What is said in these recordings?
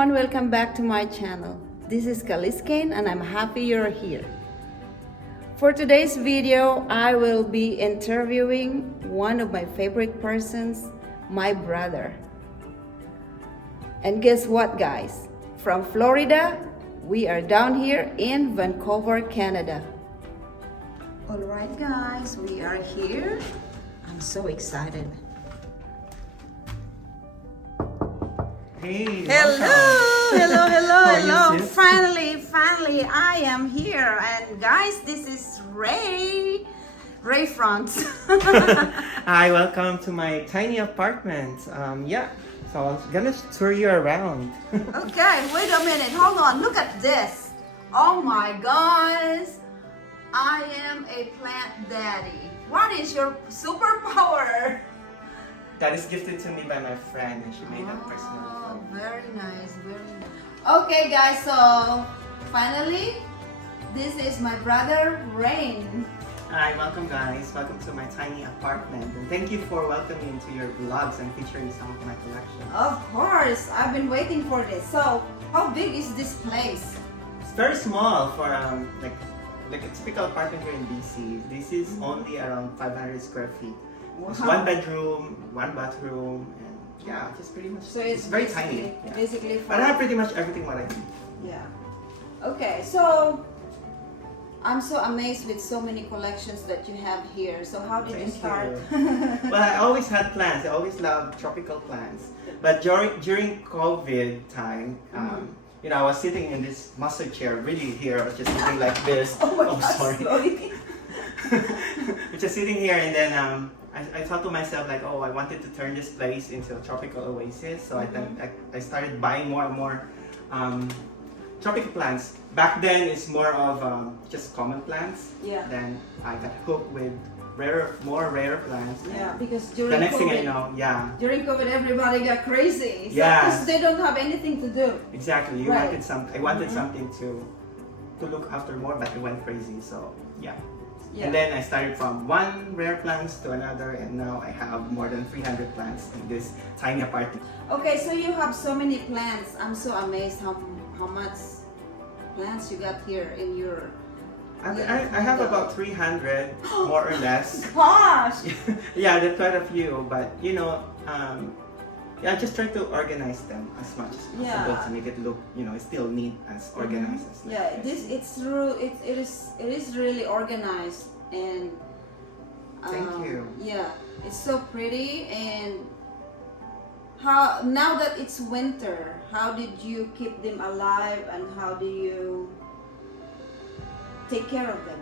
everyone, welcome back to my channel. This is Khalis and I'm happy you're here. For today's video, I will be interviewing one of my favorite persons, my brother. And guess what, guys? From Florida, we are down here in Vancouver, Canada. Alright guys, we are here. I'm so excited. Hey, Hello. sis? Finally, I am here. And guys, this is Ray Front. Hi, welcome to my tiny apartment. So I'm gonna tour you around. Okay, wait a minute. Hold on. Look at this. Oh my gosh. I am a plant daddy. What is your superpower? That is gifted to me by my friend, and she made that personally for me. Very nice. Okay, guys, so finally, this is my brother, Rain. Hi, welcome guys. Welcome to my tiny apartment, and thank you for welcoming me into your vlogs and featuring some of my collections. Of course, I've been waiting for this. So, how big is this place? It's very small for like a typical apartment here in BC. This is only around 500 square feet. It's one bedroom, one bathroom, and yeah, just pretty much. So it's very tiny. Yeah. Basically, But I have pretty much everything what I need. Yeah. Okay, so I'm so amazed with so many collections that you have here. So how did you start? Well, I always had plants. I always loved tropical plants. But during COVID time, I was sitting in this massage chair, really here. I was just sitting like this. Sorry. Just sitting here, and then I thought to myself like, oh, I wanted to turn this place into a tropical oasis. So I started buying more and more tropical plants. Back then, it's more of just common plants. Yeah. Then I got hooked with more rare plants. Yeah, because during The next COVID, thing I know, during COVID, everybody got crazy. So, Yeah. because they don't have anything to do. exactly. Right. I wanted something to look after more, but it went crazy. So yeah. And then I started from one rare plants to another, and now I have more than 300 plants in this tiny apartment. Okay, so you have so many plants. I'm so amazed how much plants you got here in your. I have about 300, more or less. Gosh! Yeah, there's quite a few, but I just try to organize them as much as possible to make it look, still neat as organized as Yeah, it is really organized, and Thank you. Yeah, it's so pretty. And how now that it's winter, how did you keep them alive, and how do you take care of them?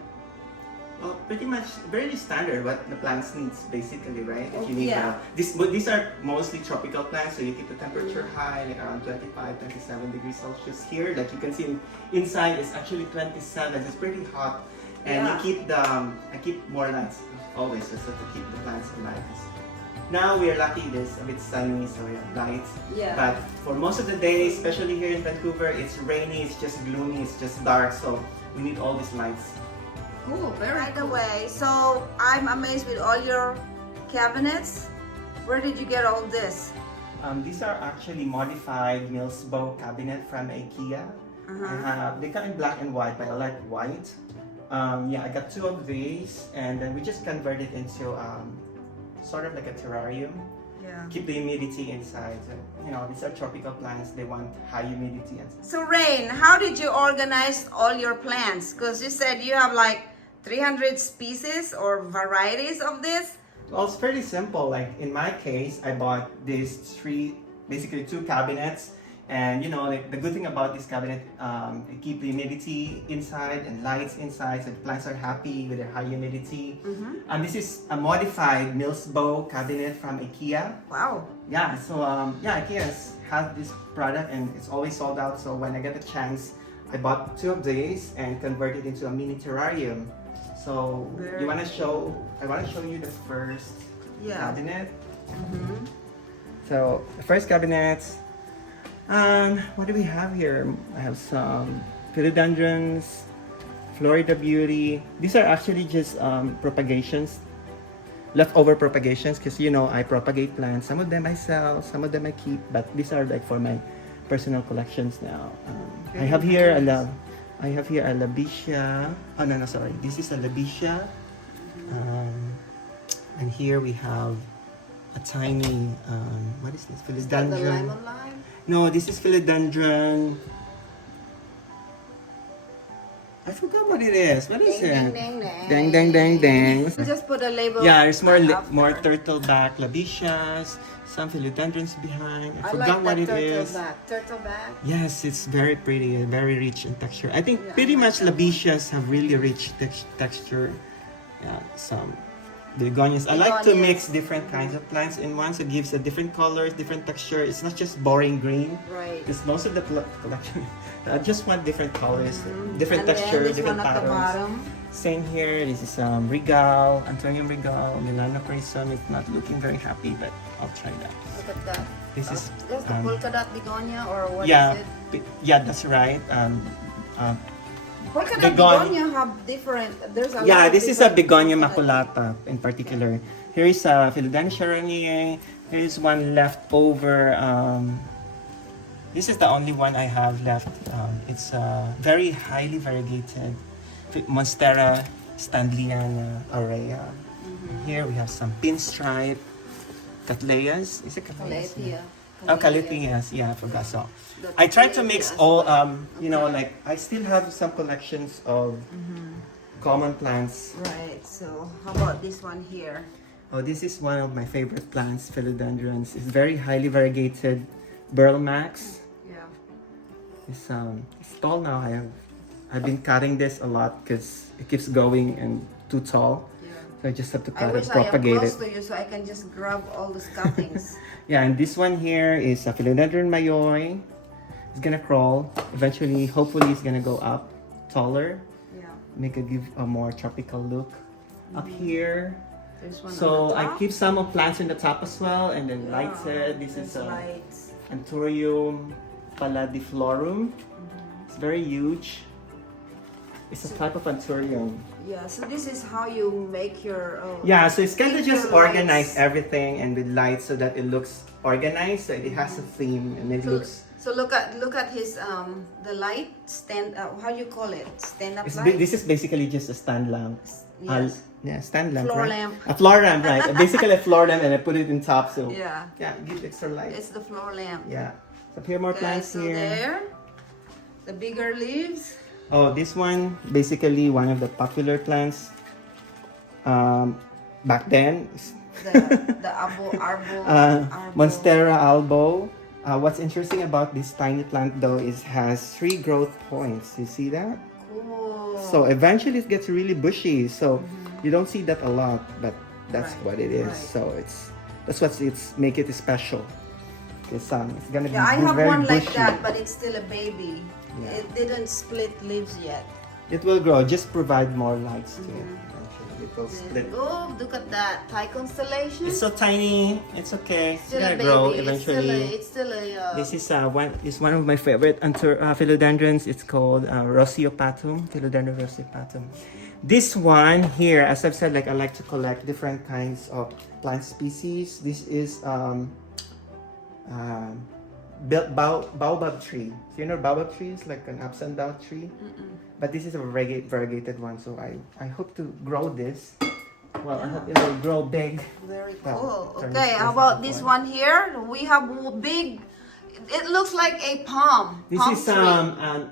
Well, pretty much very standard what the plants needs basically, right? If you need Yeah. these are mostly tropical plants, so you keep the temperature high, like around 25, 27 degrees Celsius here. Like you can see inside is actually 27. It's pretty hot, and Yeah. you keep I keep more lights always just to keep the plants alive. Now we're lucky, there's a bit sunny, so we have lights. Yeah. But for most of the day, especially here in Vancouver, it's rainy, it's just gloomy, it's just dark, so we need all these lights. Cool, By the way, so I'm amazed with all your cabinets. Where did you get all this? These are actually modified Mills bow cabinet from IKEA. They come in black and white, but I like white. I got 2 of these, and then we just convert it into sort of like a terrarium. Yeah. Keep the humidity inside. These are tropical plants. They want high humidity. So Rain, how did you organize all your plants? Because you said you have like 300 species or varieties of this. Well, it's pretty simple. Like in my case, I bought these 2 cabinets, and like the good thing about this cabinet, it keep the humidity inside and lights inside, so the plants are happy with their high humidity. And this is a modified Mills bow cabinet from IKEA. Wow. Yeah, so IKEA has this product, and it's always sold out. So when I get a chance, I bought 2 of these and converted into a mini terrarium. So I want to show you the first cabinet. So the first cabinet, what do we have here? I have some philodendrons, Florida Beauty. These are actually just propagations, leftover propagations, because I propagate plants. Some of them I sell, some of them I keep, but these are like for my personal collections now. I Very have here nice. I have here a labicia. Oh no, sorry. This is a labicia. And here we have a tiny what is this? Is that the Philodendron. lemon lime? No, this is philodendron. I forgot what it is. What is Ding, it? ding, ding, Dang, dang, dang, dang. You just put a label. Yeah, there's more after. more turtle back labicias, some philodendrons behind. I I forgot like what that it turtle is. back. Turtle back. Yes, it's very pretty, very rich in texture. I think Yeah, pretty I like much that one. labicias have really rich texture. Yeah, some begonias. I like to Begonias. mix different kinds of plants in one, so it gives a different colors, different texture. It's not just boring green. Right. Because most of the collection, I just want different colors, different And texture, then this different one at the patterns. bottom. Same here. This is regal, Anthurium regal, Milano crimson. It's not looking very happy, but I'll try that. Look at that. This is That's the polka dot begonia, or what is yeah, it? yeah, that's right. Polka dot begon- begonia have different. There's a lot Yeah, of this is a different begonia polka dot. maculata in particular. Here is a philodendron charonier. Here is one left over. This is the only one I have left. It's very highly variegated Monstera standliana Aurea. Here we have some pinstripe Cattleyas. Is it Cattleyas? Calathea. Oh, Calatheas. Yeah, I forgot. So The I tried to mix Calathea as all. well. You know, like I still have some collections of common plants. Right. So how about this one here? Oh, this is one of my favorite plants, philodendrons. It's very highly variegated Burlmax. Yeah. It's tall now. I've been cutting this a lot because it keeps going and too tall. Yeah. So I just have to I cut wish it, I am propagate close it. to you so I can just grab all the cuttings. Yeah, and this one here is a philodendron mayoi. It's gonna crawl. Eventually, hopefully, it's gonna go up taller. Yeah. Give a more tropical look. Up here. There's one So on the I top. keep some of plants in the top as well, and then lighted. This There's is lights. Anthurium paladiflorum. It's very huge. It's a type of Anthurium. Yeah. So this is how you make your. Yeah, so it's kind of Make just your organize lights. everything and with lights so that it looks organized. So it has a theme and it looks. So look at his the light stand. How do you call it? Stand up It's light. this is basically just a stand lamp. Yes. Yeah, stand lamp. Floor right? lamp. A floor lamp, right? Basically a floor lamp, and I put it in top. So Yeah. give extra light. It's the floor lamp. Yeah. So here more Okay, plants so here. there, the bigger leaves. Oh, this one basically one of the popular plants. Back then, The arbo. Monstera albo. What's interesting about this tiny plant though is has 3 growth points. You see that? Cool. So eventually it gets really bushy. So you don't see that a lot, but that's Right, what it is. right. So that's what make it special. It's gonna Yeah, I be have very one like bushy. that, but it's still a baby. Yeah. It didn't split leaves yet. It will grow. Just provide more lights to it. Eventually it will split. Oh, look at that Thai constellation. It's so tiny. It's okay. It's still a gonna baby. grow eventually. It's still a. This is one of my favorite philodendrons. It's called Roseopatum, philodendron roseopatum. This one here, as I've said, like I like to collect different kinds of plant species. This is baobab tree. So you know baobab tree is like an ups and down tree, but this is a variegated one. So I hope to grow this. Well, I hope it will grow big. Very Well, cool. turn Okay, this how about into this one. one here? We have big. It looks like a palm. This palm is tree. a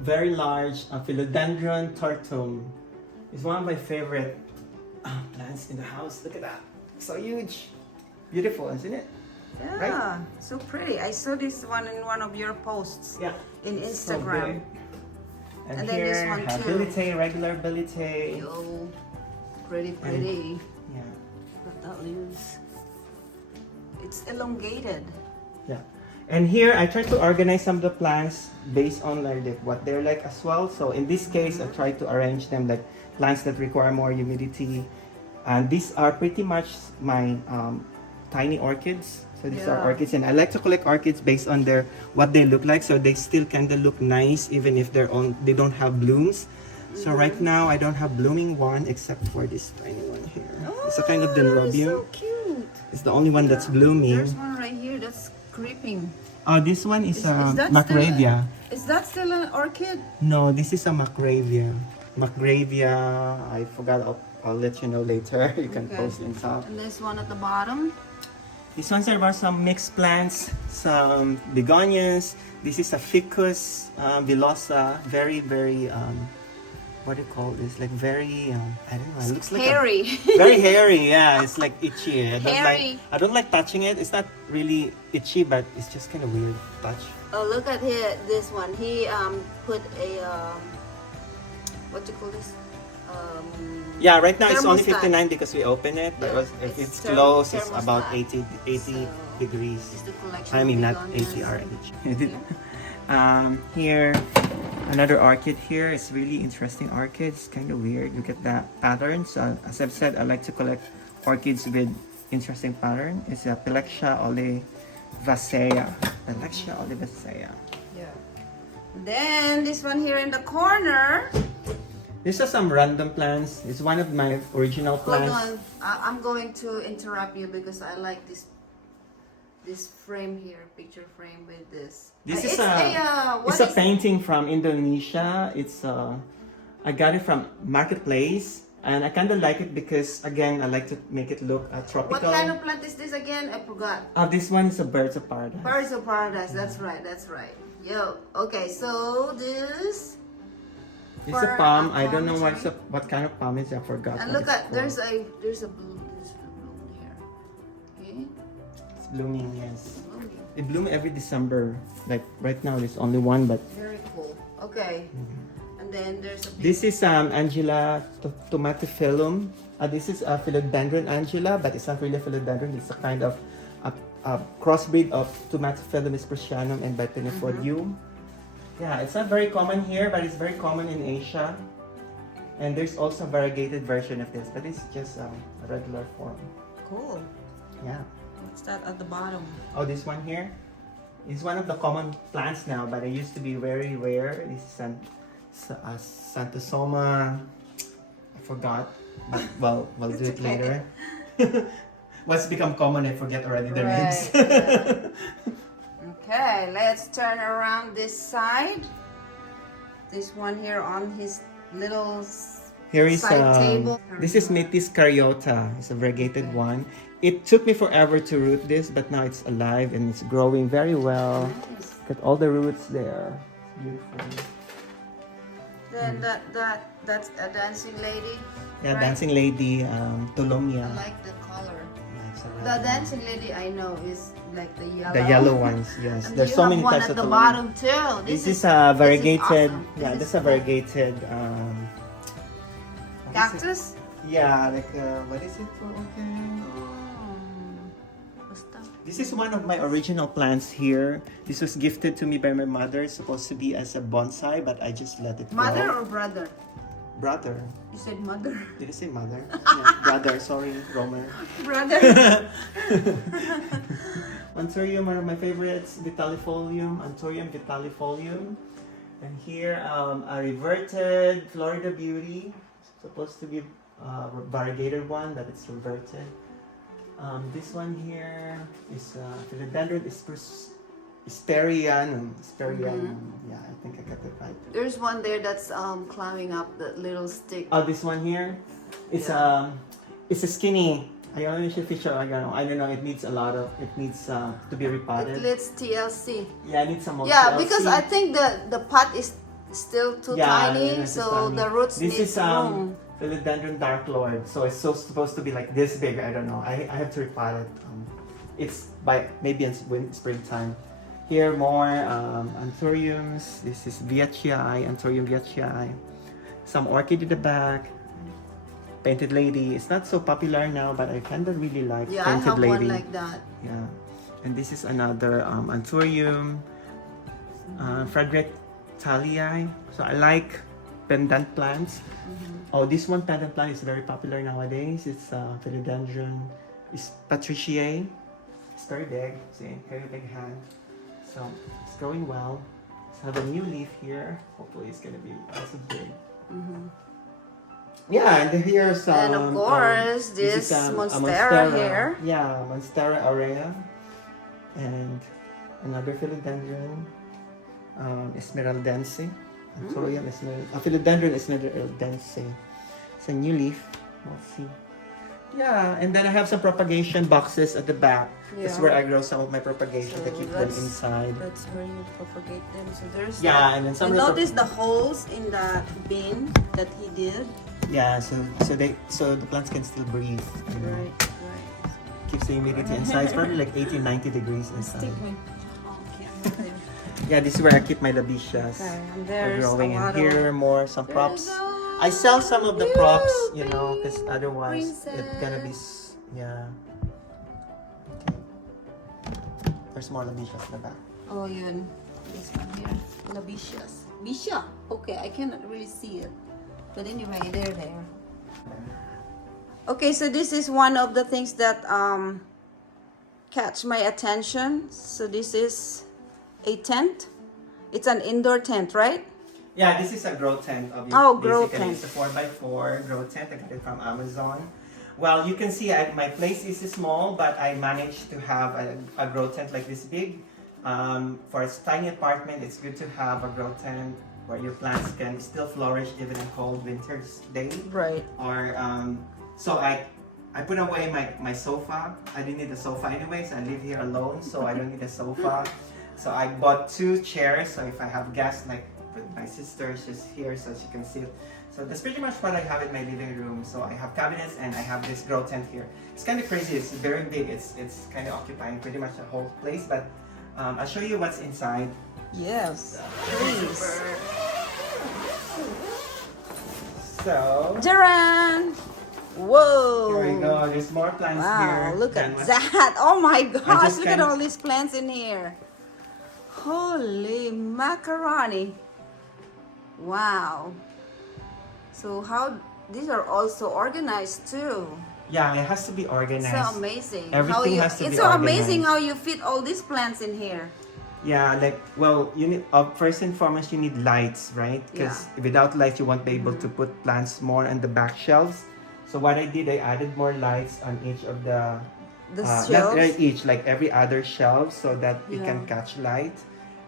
very large philodendron tortum. It's one of my favorite plants in the house. Look at that, so huge, beautiful, isn't it? Yeah, right? so pretty. I saw this one in one of your posts. Yeah, In it's so Instagram. big. And, And then here, this one too. Bilite, regular bilite. Yo, pretty. Yeah, But that leaves. It's elongated. yeah. And here I try to organize some of the plants based on like what they're like as well. So in this case, I try to arrange them like plants that require more humidity. And these are pretty much my tiny orchids. So these are Yeah. orchids, and I like to collect orchids based on what they look like. So they still kind of look nice even if they don't have blooms. So right now I don't have blooming one except for this tiny one here. It's a kind of Oh, that is dendrobium. so cute. It's the only one that's blooming. There's one right here that's creeping. Oh, this one is Is that Macravia. Is that still an orchid? No, this is a Macravia. Macravia, I forgot. I'll let you know later. You can post in top. And this one at the bottom. These ones are about some mixed plants, some begonias. This is a ficus villosa. Very, very, what do you call this? Like very, I don't know. It looks like hairy. very hairy. Yeah, it's like itchy. Hairy. I don't like touching it. It's not really itchy, but it's just kind of weird to touch. Oh, look at here, this one. He put a what do you call this? Yeah, right now it's only Thermostat. 59 because we open it. But if it's closed, it's about 80 degrees. Is the collection I mean, of not begonias. 80 RH. Here, another orchid here. It's really interesting orchid. It's kind of weird. Look at that pattern. So, as I've said, I like to collect orchids with interesting pattern. It's a Pelexia olivacea. Pelexia olivacea. Yeah. Then this one here in the corner. These are some random plants. It's one of my original Hold plants. on, I'm going to interrupt you because I like this frame here, picture frame with this. This It's is a painting from Indonesia. It's I got it from Marketplace, and I kind of like it because again I like to make it look tropical. What kind of plant is this again? I forgot. This one is a birds of paradise. Birds of paradise. That's right. That's right. Yo. Okay. So this. It's a palm. I don't know what kind of palm it is. I forgot. And what look it's at called. there's a bloom here. Okay. It's blooming. Yes. Blooming. It blooms every December. Like right now, there's only one, but Very cool. Okay. And then there's a big this is Angela tomatophyllum. This is a philodendron Angela, but it's not really a philodendron. It's a kind of a crossbreed of tomatophyllum Precianum and Bithynifordium. Yeah, it's not very common here, but it's very common in Asia. And there's also a variegated version of this, but it's just a regular form. cool. Yeah. What's that at the bottom? Oh, this one here is one of the common plants now, but it used to be very rare. This is Santosoma. I forgot, but well, we'll do it later. What's become common, I forget already the names. Okay, let's turn around this side. This one here on his little Here is side table. this is Metis cariota. It's a variegated one. It took me forever to root this, but now it's alive and it's growing very well. Nice. Got all the roots there. It's beautiful. Then that's a dancing lady. Yeah, right? dancing lady, Tolomia. I like the color. Yeah, it's a The red dancing lady I know is like the yellow. The yellow ones, yes. And There's you so have many one types at of the Tolomia. bottom too. This is a variegated. awesome. Yeah, This this is is a variegated. Cactus. Yeah, like what is it for? Okay. Basta. This is one of my original plants here. This was gifted to me by my mother. It's supposed to be as a bonsai, but I just let it Mother grow. or brother? Brother. You said mother. Did I say mother? Yeah, brother. Sorry, Romer. Brother. Anthurium, one of my favorites. Vitalifolium. Anthurium vitalifolium. And here, a reverted Florida Beauty. Supposed to be a variegated one, but it's reverted. This one here is philodendron Esperianum. Yeah, I think I got it right. There's one there that's climbing up the little stick. Oh, this one here, it's a skinny. I only should feature. I don't know. It needs to be repotted. It's TLC. Yeah, it needs some more. Yeah, TLC. because I think the pot is still too tiny, it's so tiny. the roots This need is room. philodendron dark lord, so it's supposed to be like this big. I don't know. I have to repot it. It's by maybe in springtime. Here more anthuriums. This is Vietchii, Anthurium Vietchii. Some orchid in the back. Painted lady. It's not so popular now, but I kind of really like Yeah, I painted have lady. one like that. Yeah, and this is another Anthurium, Fragrate Thalii. So I like pendant plants. Oh, this one pendant plant is very popular nowadays. It's philodendron. It's Patriciae. It's very big. See, very big hand. So it's growing well. Let's have a new leaf here. Hopefully, it's gonna be also big. Yeah, and here's And of course, this is, a Monstera here. Yeah, Monstera Aurea, and another philodendron, esmeraldense. Anthurium philodendron esmeraldense. It's a new leaf. We'll see. Yeah, and then I have some propagation boxes at the back. That's where I grow some of my propagation to keep them inside. That's where you propagate them. So there's and then some. You notice the holes in the bin that he did. Yeah, so the plants can still breathe. You know? Right. Keeps the humidity inside. It's probably like 80, 90 degrees inside. Okay. Yeah, this is where I keep my Deliciosa. Okay, and They're there's growing a in lot here, more some props. I sell some of the props, you know, because otherwise it's gonna be, yeah. Okay. There's more Deliciosa in the back. Oh, yun. This one here. Labicious. Bisha. Okay, I cannot really see it. But anyway, they're there. Okay, so this is one of the things that catch my attention. So this is a tent. It's an indoor tent, right? Yeah, this is a grow tent. Obviously. Oh, grow Basically, tent. It's a 4x4 grow tent. I got it from Amazon. Well, you can see my place is small, but I managed to have a grow tent like this big. For a tiny apartment, it's good to have a grow tent where your plants can still flourish even in cold winter's day. Right. Or so I put away my sofa. I didn't need a sofa anyways. I live here alone, so I don't need a sofa. So I bought 2 chairs. So if I have guests, like with my sister, she's here so she can sit. So that's pretty much what I have in my living room. So I have cabinets and I have this grow tent here. It's kind of crazy. It's very big. It's kind of occupying pretty much the whole place. But I'll show you what's inside. Yes. Please. So Jaran! Whoa! here we go. There's more plants here. Wow, look than at what- that! Oh my gosh, just look at kinda- all these plants in here. Holy macaroni! Wow. So how these are also organized too. Yeah, it has to be organized. So amazing. Everything has to it's be so amazing organized. how you fit all these plants in here. Yeah, like, well, you need first and foremost you need lights, right? Because without lights you won't be able to put plants more on the back shelves. So what I did, I added more lights on each of the not shelves. each, like every other shelf, so that it can catch light.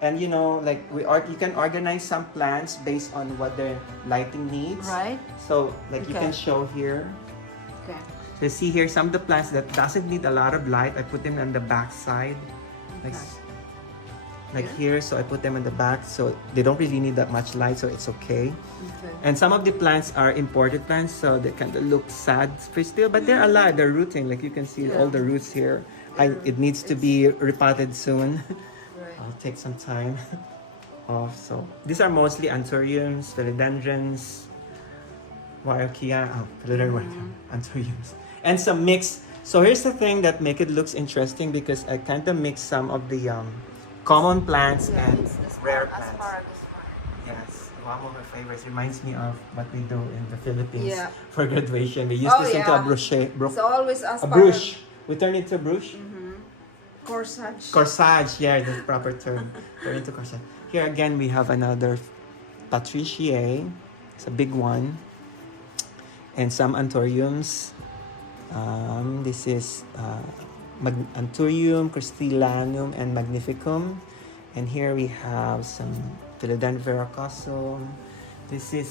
And you know, like you can organize some plants based on what their lighting needs. Right. So like you Okay. can show here. Okay. So you see here some of the plants that doesn't need a lot of light. I put them on the back side, like here. So I put them on the back, so they don't really need that much light, so it's okay. Okay. And some of the plants are imported plants, so they kind of look sad for still, but they're alive. They're rooting, like you can see all the roots here. It needs to be repotted soon. Right. I'll take some time off. So these are mostly anthuriums, philodendrons, anthuriums, and some mix. So here's the thing that make it looks interesting, because I kind of mix some of the common plants and rare plants. Asparagus. Yes, one of my favorites. Reminds me of what we do in the Philippines Yeah. for graduation. We used Oh, this into a yeah. brooch, So always a asparagus. brush. We turn it to a brush. Corsage. Corsage, yeah, the proper term. Turn into corsage. Here again, we have another Patriciae. It's a big one. And some anthuriums. This is Anthurium, crystallinum, and magnificum. And here we have some philodendron verrucosum. This is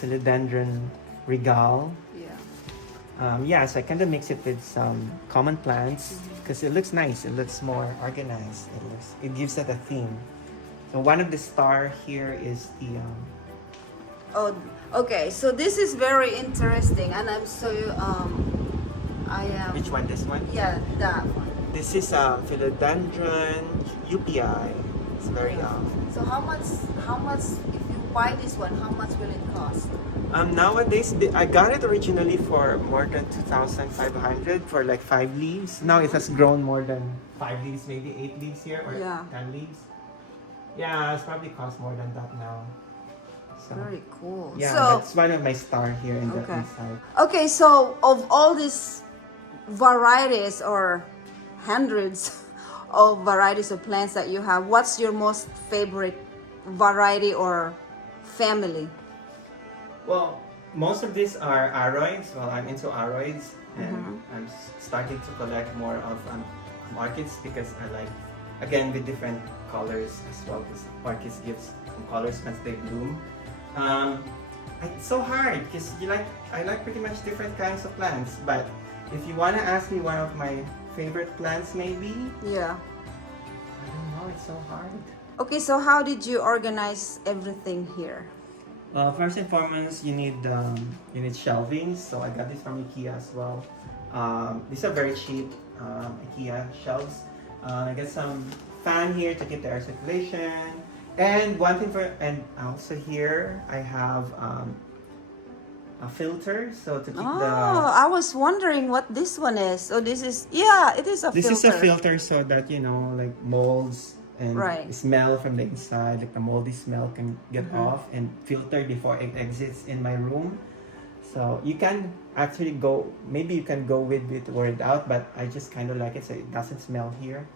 philodendron regal. Yeah. So I kind of mix it with some common plants because it looks nice. It looks more organized. It gives it a theme. So one of the star here is the Oh, okay. So this is very interesting, and I'm so I am. which one? This one? Yeah, that one. This is philodendron UPI. It's very So how much? If you buy this one, how much will it cost? Nowadays I got it originally for more than 2,500 for like 5 leaves. Now it has grown more than 5 leaves, maybe 8 leaves here or 10 leaves. Yeah, it's probably cost more than that now. So, Very cool. yeah, So that's one of my star here in the inside. okay, so of all these varieties or hundreds of varieties of plants that you have, what's your most favorite variety or family? Well, most of these are aroids. Well, I'm into aroids, and I'm starting to collect more of orchids because I again with different colors as well, because orchids gives colors once they bloom. It's so hard because I like pretty much different kinds of plants, but if you want to ask me one of my favorite plants, maybe, Yeah. I don't know, it's so hard. Okay, so how did you organize everything here? First and foremost, you need shelving. So I got this from IKEA as well. These are very cheap IKEA shelves. I got some fan here to keep the air circulation. And one thing and also here I have a filter, so to keep the. Oh, I was wondering what this one is. So this is, yeah, it is a This filter. is a filter so that like molds and Right. smell from the inside, like the moldy smell can get off and filter before it exits in my room. So you can actually maybe you can go with it word out, but I just kind of like it so it doesn't smell here.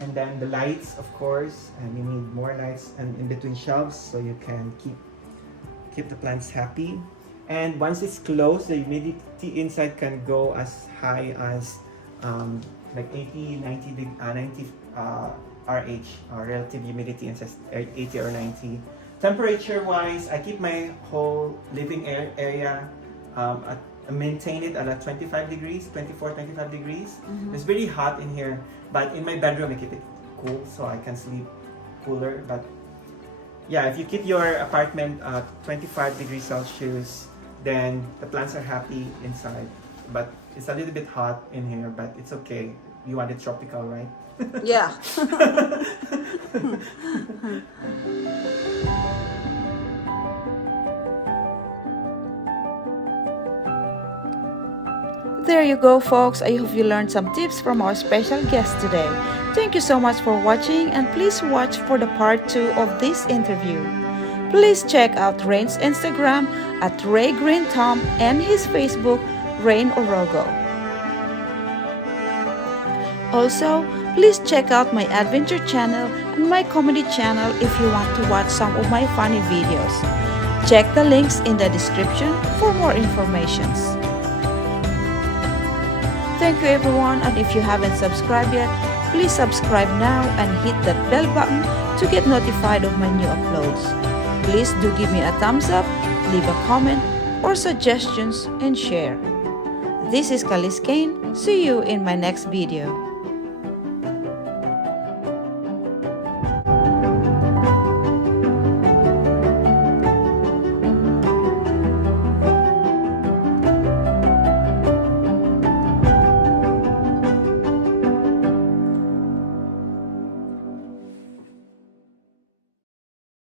And then the lights, of course, and you need more lights and in between shelves so you can keep the plants happy. And once it's closed, the humidity inside can go as high as like 80, 90 RH, relative humidity inside 80 or 90. Temperature wise, I keep my whole living area maintain it at 25 degrees, 24, 25 degrees. It's really hot in here, but in my bedroom I keep it cool so I can sleep cooler. But yeah, if you keep your apartment 25 degrees Celsius, then the plants are happy inside. But it's a little bit hot in here, but it's okay. You want it tropical, right? Yeah. There you go, folks. I hope you learned some tips from our special guest today. Thank you so much for watching, and please watch for the part 2 of this interview. Please check out Rain's Instagram at RayGreenTom and his Facebook, Rain Orogo. Also, please check out my adventure channel and my comedy channel if you want to watch some of my funny videos. Check the links in the description for more information. Thank you everyone, and if you haven't subscribed yet, please subscribe now and hit that bell button to get notified of my new uploads. Please do give me a thumbs up, leave a comment or suggestions and share. This is Khayn. See you in my next video.